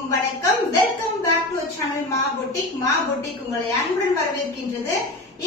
அனைவருக்கும் வணக்கம். Welcome back to channel Maa boutique. Maa boutique உங்களை அன்புடன் வரவேற்கின்றது.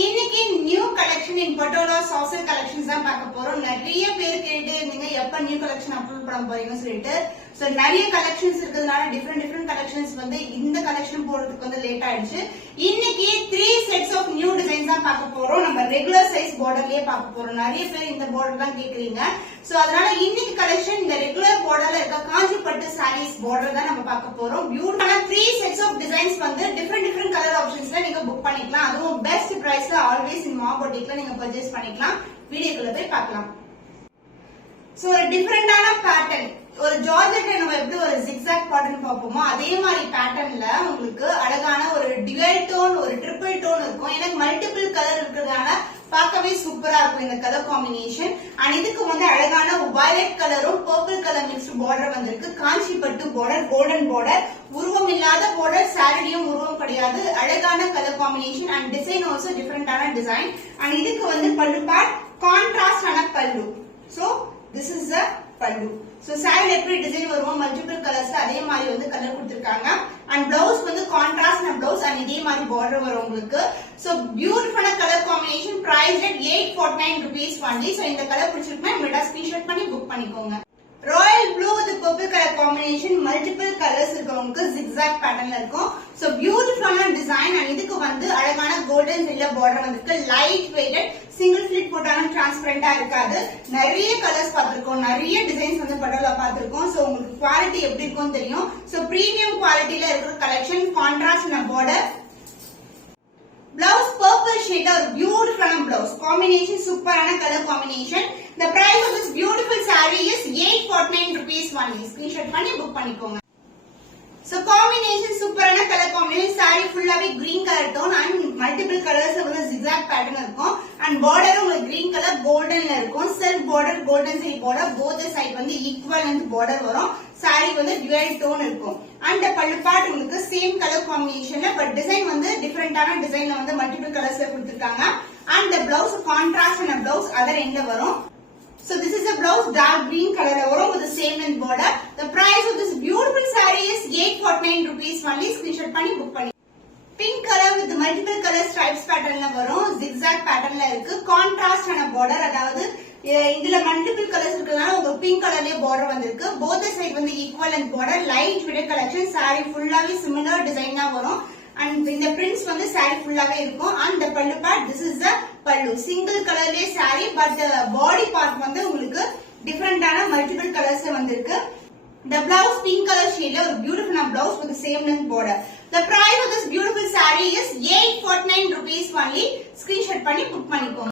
இன்னைக்கு நியூ கலெக்ஷன் இன் பட்டோலா சாசர் கலெக்ஷன்ஸ் தான் பார்க்க போறோம். நிறைய பேர் கேட்டு இருந்தீங்க எப்ப நியூ கலெக்ஷன் அப்லோட் பண்ண போறீங்கன்னு சொல்லிட்டு. சோ நிறைய கலெக்ஷன்ஸ் இருக்கிறதுனால டிஃபரெண்ட் கலெக்ஷன்ஸ் வந்து இந்த கலெக்ஷன் போறதுக்கு வந்து லேட் ஆயிடுச்சு. இன்னைக்கு 3 செட்ஸ் ஆஃப் நியூ டிசைன்ஸ் தான் பார்க்க போறோம். நம்ம ரெகுலர் சைஸ் பார்டர்லயே பார்க்க போறோம். நிறைய பேர் இந்த பார்டர் தான் கேக்குறீங்க. சோ அதனால இன்னைக்கு கலெக்ஷன் இந்த ரெகுலர் பார்டர்ல இருக்க காஞ்சி பட்டு சாரீஸ் பார்டர் தான் நம்ம பார்க்க போறோம். பியூட்டிஃபுல்லான 3 செட்ஸ் ஆஃப் டிசைன்ஸ் வந்து டிஃபரெண்ட் கலர் ஆப்ஷன்ஸ்ல நீங்க புக் பண்ணிக்கலாம். அதுவும் பெஸ்ட் பிரைஸ்ல ஆல்வேஸ் இன் மா பொட்டிக்ல நீங்க பர்ச்சேஸ் பண்ணிக்கலாம். வீடியோக்குள்ள போய் பார்க்கலாம். சோ ஒரு டிஃபரெண்டான பேட்டர்ன், ஒரு ஜார்ஜெட்ல நம்ம எப்படி ஒரு ஜிக்ஸாக் பேட்டர்ன் பார்ப்போமோ அதே மாதிரி பேட்டர்ன்ல உங்களுக்கு அழகான ஒரு டுவல் டோன், ஒரு ட்ரிபிள் டோன் இருக்கும். எனக்கு மல்டிபிள் கலர் இருக்கிறதுனால பார்க்கவே சூப்பரா இருக்கும் இந்த கலர் காம்பினேஷன். அண்ட் இதுக்கு வந்து அழகான வயலட் கலரும் பர்பிள் கலர் மிக்ஸ்ட் பார்டர் வந்திருக்கு. காஞ்சி பட்டு பார்டர், கோல்டன் பார்டர், உருவம் இல்லாத பார்டர், சாரியும் உருவம் கிடையாது. அழகான colour combination and design also டிஃபரெண்டான டிசைன். அண்ட் இதுக்கு வந்து பல்லு பார்ட் கான்ட்ராஸ்ட் ஆன pallu. So this is the pallu. So saree எப்படி டிசைன் வருவோம் மல்டிபிள் கலர்ஸ்ல அதே மாதிரி வந்து கலர் கொடுத்திருக்காங்க. அண்ட் பிளவுஸ் வந்து கான்ட்ராஸ்ட் பிளவுஸ் அண்ட் இதே மாதிரி பார்டர் வரும் உங்களுக்கு. சோ பியூட்டிஃபுல்லான colour combination. Price at 849 rupees only. சோ இந்த கலர் பிடிச்சிருக்குன்னா இமிடியேட்டா ஸ்கிரீன்ஷாட் பண்ணி புக் பண்ணிக்கோங்க. Royal blue with purple colour combination, multiple colours இருக்கவங்களுக்கு ஜிக்ஸாக் பேட்டர்ன்ல இருக்கும். சோ பியூட்டிஃபுல்லான டிசைன் அண்ட் இதுக்கு வந்து அழகான கோல்டன் சில்வர் பார்டர் வந்திருக்கு. லைட் வெயிட்டட், சிங்கிள் ஃபிளிட் போட்டாலும் டிரான்ஸ்பரண்டா இருக்காது. நிறைய கலர்ஸ் பார்த்திருக்கோம், நிறைய டிசைன்ஸ் வந்து பட்டோல பார்த்திருக்கோம். சோ உங்களுக்கு குவாலிட்டி எப்படி இருக்கும்னு தெரியும். சோ பிரீமியம் குவாலிட்டில இருக்கிற collection. Contrast border, blouse purple shade, ஒரு பியூட்டிஃபுல்லான பிளவுஸ் காம்பினேஷன், சூப்பரான colour combination. The price of this beautiful saree is 849 rupees only. Screenshot பண்ணி புக் பண்ணிக்கோங்க. So combination சூப்பரான கலர் காம்பினேஷன். saree ஃபுல்லாவே green color tone and multiple colors வந்து zigzag pattern இருக்கும். and border உங்களுக்கு green color goldenல இருக்கும். self border golden side border, both the side வந்து equivalent border வரும். saree வந்து dual tone இருக்கும். and பல்லு பார்ட் உங்களுக்கு same color combinationல but design வந்து டிஃபரெண்டான டிசைன்ல வந்து multiple colorsல கொடுத்திருக்காங்க. and the blouse contrast and blouse other endல வரும். So this is a blouse dark green color varum with the same length border. The price of this beautiful saree is 849 rupees only. Screenshot பண்ணி book பண்ணி. Pink color with multiple color stripes patternல வரும். zigzag patternல இருக்கு. contrast ஆன border, அதாவது இதுல multiple colours இருக்கிறதுனால உங்களுக்கு pink கலர்லயே border வந்திருக்கு. both the side வந்து equivalent border, light weight collection. saree ஃபுல்லாவே similar design தான் வரும். and இந்த prints வந்து saree ஃபுல்லாவே இருக்கும். and the pallu part, this is the pallu, single colorலயே saree but body part வந்து உங்களுக்கு டிஃபரெண்டான மல்டிபிள் கலர்ஸ்ல வந்திருக்கு. the blouse pink color shade ஒரு beautiful blouse with the same length border. the price of this beautiful saree is 849 rupees only. screenshot பண்ணி book பண்ணிக்கோங்க.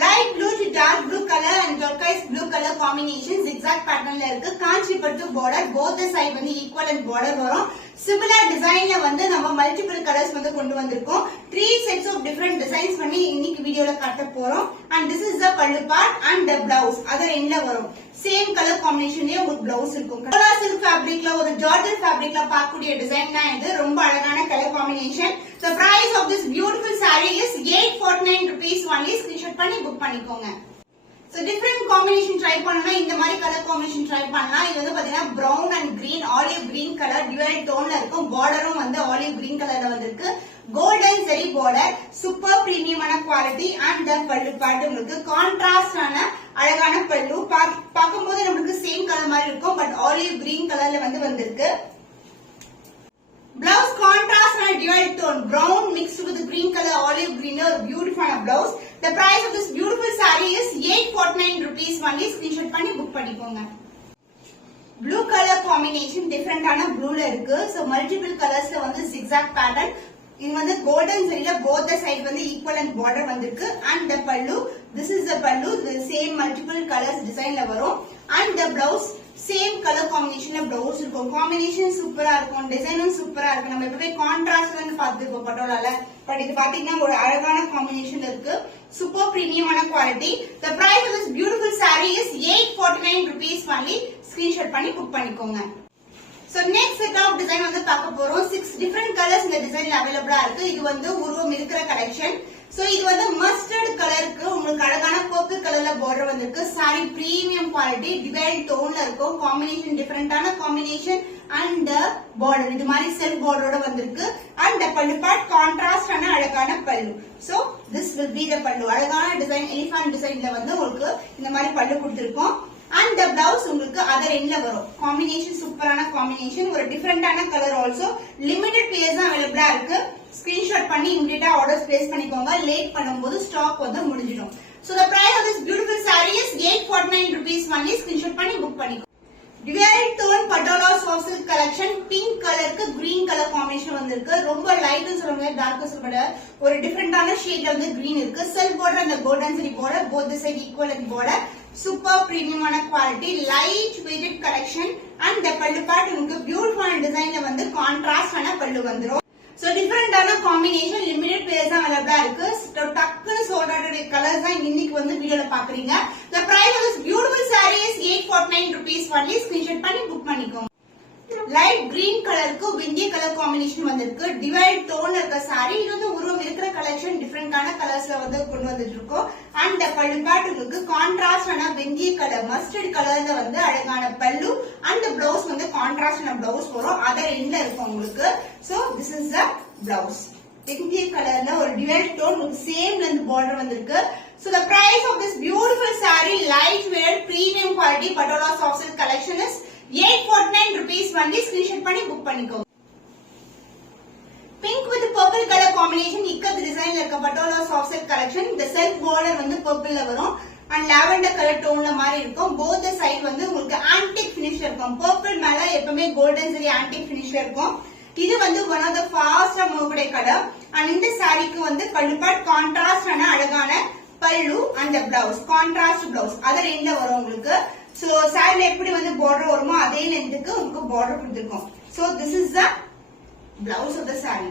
light blue to dark blue color and turquoise blue color combination zigzag patternல இருக்கு. காஞ்சி பட்டு border, both the side வந்து equivalent border வரும். similar designல வந்து நம்ம multiple colors வந்து கொண்டு வந்திருக்கோம். 3 sets of different designs பண்ணி இன்னைக்கு வீடியோல காட்ட போறோம். and this is the pallu part and the blouse other endல வரும். same color combinationலயே ஒரு blouse இருக்கும். பட்டோலா silk fabricல ஒரு ஜார்ஜெட் fabricல பார்க்கக்கூடிய டிசைன் தான் இது. ரொம்ப அழகான color combination. the price of this beautiful saree is 849 rupees only. screenshot பண்ணி புக் பண்ணிக்கோங்க. So different combination try பண்ணனும்னா இந்த மாதிரி color combination try பண்ணலாம். இது வந்து பாத்தீங்கன்னா brown and green, olive green color dual toneல இருக்கும். borderம் வந்து olive green colorல வந்திருக்கு. golden zari border, super premium ஆன quality and the pallu part உங்களுக்கு contrast ஆன அழகான பல்லு. பாக்கும்போது நமக்கு சேம் கலர் மாதிரி இருக்கும் பட் olive green colorல வந்து வந்திருக்கு. blouse contrast and dual tone, brown mixed with green color, olive green, or beautiful blouse. The price of this beautiful saree is 849 rupees only. screenshot பண்ணி புக் பண்ணிக்கோங்க. blue color combination டிஃபரெண்டான ப்ளூல இருக்கு. so multiple colorsல வந்து zigzag pattern. இது வந்து golden சரியில both the side வந்து equivalent border வந்திருக்கு. and the pallu, this is the pallu, the same multiple colors designல வரும். and the blouse same colour காம்பினேஷன்ல பிளவுஸ் இருக்கும். காம்பினேஷன் சூப்பரா இருக்கும், டிசைனும் சூப்பரா இருக்கு. நம்ம எப்பவே கான்ட்ராஸ்ட் பார்த்துருக்கோம் பட்டோலால, பட் இது பாத்தீங்கன்னா ஒரு அழகான காம்பினேஷன் இருக்கு. சூப்பர் பிரீமியமான quality. the price of this beautiful saree is 849 rupees only. screenshot பண்ணி புக் பண்ணிக்கோங்க. So next set of design வந்து பார்க்க போறோம். 6 different colors இந்த டிசைன்ல அவைலபிளா இருக்கு. இது வந்து உருவம் இருக்கிற கலெக்ஷன். சோ இது வந்து மஸ்டர்ட் கலருக்கு உங்களுக்கு அழகான பர்பிள் கலர்ல பார்டர் வந்திருக்கு. சாரி பிரீமியம் குவாலிட்டி, டிவைட் டோன்ல இருக்கும். காம்பினேஷன் டிஃபரெண்டான காம்பினேஷன் அண்ட் பார்டர் இது மாதிரி செல்ஃப் பார்டரோட வந்திருக்கு. அண்ட் பல்லு பார்ட் கான்ட்ராஸ்டான அழகான பல்லு. So this will be the பல்லு. அழகான டிசைன் எலிஃபண்ட் டிசைன்ல வந்து உங்களுக்கு இந்த மாதிரி பல்லு கொடுத்திருக்கோம். அண்ட் பிளவுஸ் உங்களுக்கு அதர் எண்ட்ல வரும். காம்பினேஷன் சூப்பரான காம்பினேஷன், ஒரு டிஃபரெண்டான கலர். ஆல்சோ லிமிடெட் பீஸ் தான் அவைலபிளா இருக்கு. ஸ்கிரீன்ஷாட் பண்ணி இமிடியேட்டா ஆர்டர்ஸ் பிளேஸ் பண்ணிக்கோங்க. லேட் பண்ணும்போது ஸ்டாக் வந்து முடிஞ்சிடும். So the price of this beautiful saree is 849 rupees only. Screenshot பண்ணி புக் பண்ணிக்கோங்க. Dual tone Patola soft silk collection, pink கலருக்கு green கலர் காம்பினேஷன் வந்திருக்கு. ரொம்ப லைட் சொல்லுங்க, டார்க் சொல்லுங்க, ஒரு டிஃபரெண்டான ஷேட்ல வந்து green இருக்கு. Self border and the golden zari border, both the side equal and border. Super premium ஆன quality, light weighted collection and the pallu part உங்களுக்கு பியூட்டிஃபுல் டிசைன்ல வந்து கான்ட்ராஸ்ட் ஆன பல்லு வந்துரும். So different combination, limited pairs தான் அவைலபிளா இருக்கு. டக்குனு சோல்ட் அவுட் கலர்ஸ் தான் இன்னைக்கு வந்து வீடியோல பாக்குறீங்க. The price of this beautiful saree is 849 rupees only. Screenshot பண்ணி புக் பண்ணிக்கோங்க. லைட் கிரீன் கலருக்கு விந்திய கலர் காம்பினேஷன் வந்திருக்கு. டிவைட் டோன் இருக்க சாரி. இது வந்து உருவம் இருக்கிற கலெக்ஷன் டிஃபரெண்டான கலர்ஸ்ல வந்து கொண்டு வந்துட்டு இருக்கோம். அண்ட் பல்லு பார்ட் உங்களுக்கு கான்ட்ராஸ்டான விந்திய கலர் மஸ்டர்ட் கலர்ல வந்து அழகான பல்லு அண்ட் பிளவுஸ் வந்து கான்ட்ராஸ்டான பிளவுஸ் வரும். அதர் எண்ட்ல இருக்கும் உங்களுக்கு. So this is the blouse. Vindhya கலர்ல ஒரு டிவைட் டோன் உங்களுக்கு சேம் லென்த் பார்டர் வந்திருக்கு. So the price of this beautiful saree, light weight, premium quality Patola soft silk collection is 849 rupees only. Screenshot பண்ணி book பண்ணிக்கோங்க. Pink with purple color combination ikat டிசைன்ல இருக்க Patola soft silk collection. இந்த self border வந்து purpleல வரும் and lavender color toneல மாதிரி இருக்கும். both the side வந்து உங்களுக்கு antique finish இருக்கும். purple மேல எப்பவுமே golden zari antique finish இருக்கும். இது வந்து one of the fast moving color and இந்த சாரிக்கு வந்து பல்லு பார்ட் கான்ட்ராஸ்ட் ஆன அழகான பல்லு and the blouse contrast blouse other எண்ட்ல வரும் உங்களுக்கு. சோ சாரில எப்படி வந்து border வருமோ அதே லென்த்துக்கு உங்களுக்கு border கொடுத்திருக்கோம். So this is the blouse of the saree.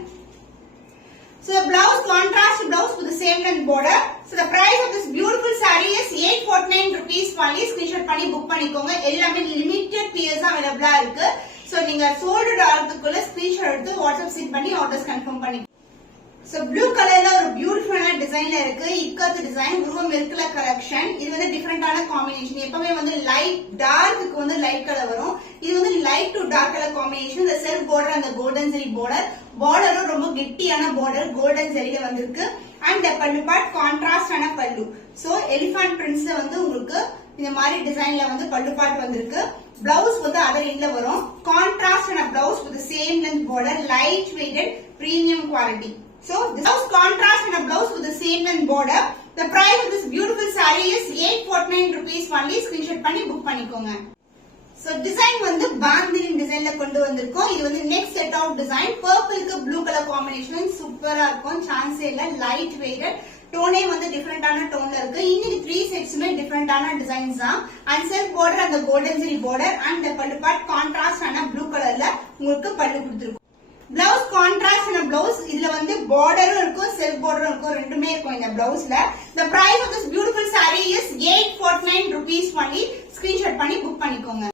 So the blouse contrast blouse with the same length border. So the price of this beautiful saree is 849 rupees only. Screenshot பண்ணி book பண்ணிக்கோங்க. எல்லாமே limited piece தான் அவைலபிளா இருக்கு. So நீங்க sold ஆகிறதுக்குள்ள screenshot எடுத்து WhatsApp send பண்ணி orders confirm பண்ணி. So blue colorல ஒரு பியூட்டிஃபுல்லான டிசைன்ல இருக்கு. இக்கத் டிசைன் உருவம் இருக்கிற கலெக்ஷன். இது வந்து டிஃபரெண்டான காம்பினேஷன். எப்பவுமே வந்து லைட் டார்க்கு வந்து லைட் கலர் வரும். இது வந்து light to dark colour combination. இந்த செல்ஃப் border அந்த கோல்டன் ஜரி பார்டரும் ரொம்ப கெட்டியான பார்டர் கோல்டன் ஜரியில வந்திருக்கு. அண்ட் பல்லு பார்ட் கான்ட்ராஸ்ட் ஆன பல்லு. சோ எலிஃபண்ட் பிரிண்ட்ஸ்ல வந்து உங்களுக்கு இந்த மாதிரி டிசைன்ல வந்து பல்லு பார்ட் வந்திருக்கு. பிளவுஸ் வந்து அதர் எண்ட்ல வரும். கான்ட்ராஸ்ட் ஆன blouse with the same length border, light weighted, premium quality. So this is contrast and a blouse with the same length border. The price of this beautiful saree is 849 rupees only. Screenshot பண்ணி book பண்ணிக்கோங்க. So design வந்து பாந்தினி டிசைன்ல கொண்டு வந்திருக்கோம். இது வந்து next set of design. purpleக்கு blue color combination சூப்பரா இருக்கும். சான்ஸ் இல்ல. light weighted. டோனே வந்து டிஃபரெண்டான டோன்ல இருக்கு. இன்னைக்கு 3 செட்ஸ்மே டிஃபரெண்டான டிசைன்ஸ் தான். and self border and the golden zari border and the பல்லு பார்ட் கான்ட்ராஸ்ட் ஆன blue கலர்ல உங்களுக்கு பல்லு கொடுத்திருக்கும். பிளவுஸ் கான்ட்ராஸ்ட் ஆன பிளவுஸ். இதுல வந்து பார்டரும் இருக்கும் செல்ஃப் பார்டரும் இருக்கும். ரெண்டுமே இருக்கும் இந்த பிளவுஸ்ல. The price of this beautiful saree is 849 rupees only. Screenshot பண்ணி புக் பண்ணிக்கோங்க.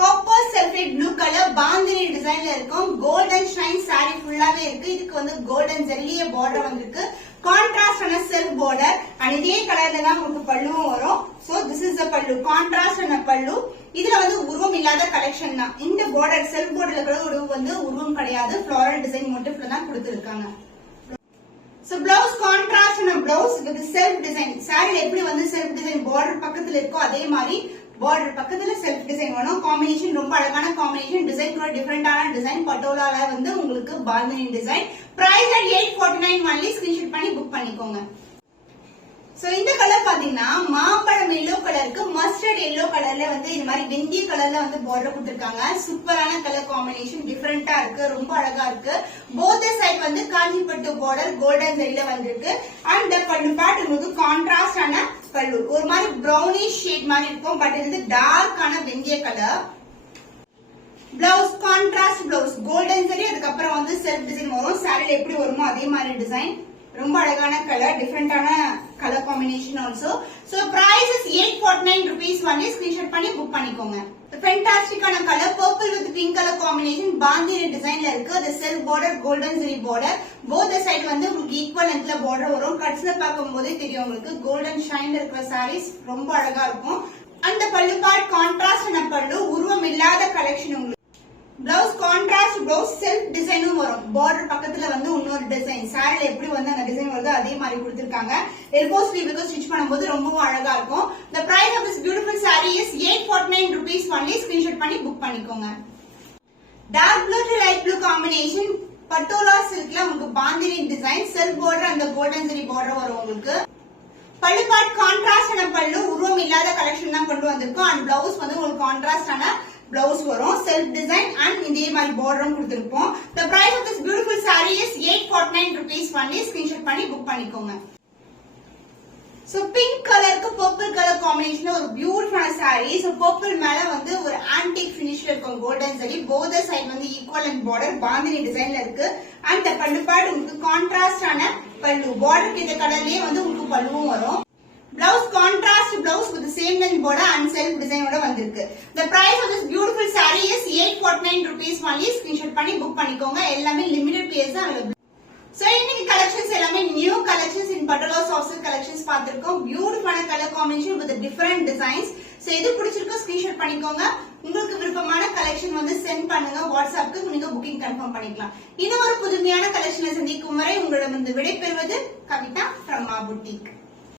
Copper sulphate blue colour bandhani டிசைன்ல இருக்கும். கோல்டன் ஷைன் saree ஃபுல்லாவே இருக்கு. இதுக்கு வந்து கோல்டன் ஜெல்லிய பார்டர் வந்திருக்கு. கான்ட்ராஸ்ட் ஆன செல்ஃப் பார்டர் and இதே கலர்ல தான் உங்களுக்கு பல்லுவும் வரும். So this is the பல்லு. கான்ட்ராஸ்ட் ஆன பல்லு. இதுல வந்து உருவம் இல்லாத கலெக்ஷன் தான். இந்த பார்டர் செல்ஃப் பார்டர்ல கூட உருவம் கிடையாது. ஃப்ளோரல் டிசைன் மோட்டிவ்ல தான் கொடுத்திருக்காங்க. So blouse contrast and a blouse with self design. saree எப்படி வந்து self design border பக்கத்துல இருக்கோ அதே மாதிரி border பக்கத்துல self design வரும். காம்பினேஷன் ரொம்ப அழகான காம்பினேஷன். டிசைன் கூட டிஃபரெண்டான டிசைன். பட்டோலால வந்து உங்களுக்கு bandhani design. Price at 849 only. Screenshot பண்ணி புக் பண்ணிக்கோங்க. சோ இந்த கலர் பாத்தீங்கன்னா மாம்பழம் எல்லோ கலருக்கு மஸ்டர்ட் எல்லோ கலர்ல வந்து இந்த மாதிரி வெந்திய கலர்ல வந்து பார்டர் கொடுத்திருக்காங்க. சூப்பரான கலர் காம்பினேஷன். டிஃபரெண்டா இருக்கு. ரொம்ப அழகா இருக்கு. போத் சைடு வந்து காஞ்சிப்பட்டு பார்டர் கோல்டன் ஜரியில வந்திருக்கு. அண்ட் பல்லு பார்ட் உங்களுக்கு கான்ட்ராஸ்ட் ஆன பல்லு. ஒரு மாதிரி ப்ரௌனிஷ் ஷேட் மாதிரி இருக்கும். பட் இது டார்க்கான வெந்திய colour. Blouse contrast blouse golden zari. அதுக்கப்புறம் வந்து செல்ஃப் டிசைன் வரும். சாரில எப்படி வருமோ அதே மாதிரி டிசைன். ரொம்ப அழகான கலர். டிஃபரெண்டான colour combination also. So price is 849 rupees only. Screenshot பண்ணி புக் பண்ணிக்கோங்க. ஃபேண்டாஸ்டிக்கான colour purple with pink colour combination. Bandhani டிசைன்ல இருக்கு. அது self border, golden zari border. Both side வந்து உங்களுக்கு ஈக்குவல் லென்த்ல பார்டர் வரும். கட்ஸ்ல பார்க்கும் போதே தெரியும் உங்களுக்கு கோல்டன் ஷைன்ல இருக்கிற சாரீஸ் ரொம்ப அழகா இருக்கும். அந்த பல்லு பார்ட் கான்ட்ராஸ்ட் பல்லு, உருவம் இல்லாத கலெக்ஷன் உங்களுக்கு. பிளவுஸ் கான்ட்ராஸ்ட் பிளவுஸ், செல்ஃப் டிசைனும் வரும். பார்டர் பக்கத்துல வந்து இன்னொரு டிசைன், சாரில எப்படி வந்து அந்த டிசைன் வருதோ அதே மாதிரி கொடுத்திருக்காங்க. எல்போ ஸ்லீவுக்கு ஸ்டிச் பண்ணும்போது ரொம்பவும் அழகா இருக்கும். The price of this beautiful saree is 849 rupees only. Screenshot பண்ணி புக் பண்ணிக்கோங்க. Dark blue to light blue combination patola சில்க்ல உங்களுக்கு பாந்தினி டிசைன், செல்ஃப் பார்டர் அந்த கோல்டன் ஜரி பார்டர் வரும் உங்களுக்கு. பல்லு பார்ட் கான்ட்ராஸ்ட் பல்லு, உருவம் இல்லாத கலெக்ஷன் தான் கொண்டு வந்திருக்கோம். அண்ட் பிளவுஸ் வந்து உங்களுக்கு கான்ட்ராஸ்டான பிளவுஸ் வரும். செல்ஃப் டிசைன் அண்ட் இதே மாதிரி பார்டரும் கொடுத்திருப்போம். The price of this beautiful saree is 849 rupees only. Screenshot பண்ணி புக் பண்ணிக்கோங்க. சோ பிங்க் கலருக்கு பர்பிள் கலர் காம்பினேஷன்ல ஒரு பியூட்டிஃபுல்லான saree. சோ பர்பிள் மேல வந்து ஒரு ஆன்டிக் ஃபினிஷ்ல இருக்கும் கோல்டன் ஜரி. போத் சைடு வந்து ஈக்குவல் அண்ட் பார்டர் பாந்தினி டிசைன்ல இருக்கு. அண்ட் the பல்லு பார்ட் உங்களுக்கு கான்ட்ராஸ்டான பல்லு, பார்டருக்கு இந்த கலர்லயே வந்து உங்களுக்கு பல்லுவும் வரும். Blouse contrast blouse with the same length border and self design ஓட வந்திருக்கு. The price of this beautiful saree is 849 rupees only. Screenshot பண்ணி புக் பண்ணிக்கோங்க. எல்லாமே limited pairs தான் available. So இன்னைக்கு கலெக்ஷன்ஸ் எல்லாமே நியூ கலெக்ஷன்ஸ் இன் பட்டோலா சாஃப்ட் சில்க் கலெக்ஷன்ஸ் பார்த்திருக்கோம். பியூட்டிஃபுல்லான colour combination with different designs. So எது பிடிச்சிருக்கோ ஸ்கிரீன்ஷாட் பண்ணிக்கோங்க. உங்களுக்கு விருப்பமான கலெக்ஷன் வந்து சென்ட் பண்ணுங்க. வாட்ஸ்அப்க்கு நீங்க புக்கிங் கன்ஃபார்ம் பண்ணிக்கலாம். இன்னும் ஒரு புதுமையான கலெக்ஷனை சந்திக்கும் வரை உங்களிடம் விடைபெறுவது கவிதா from Ma Boutique.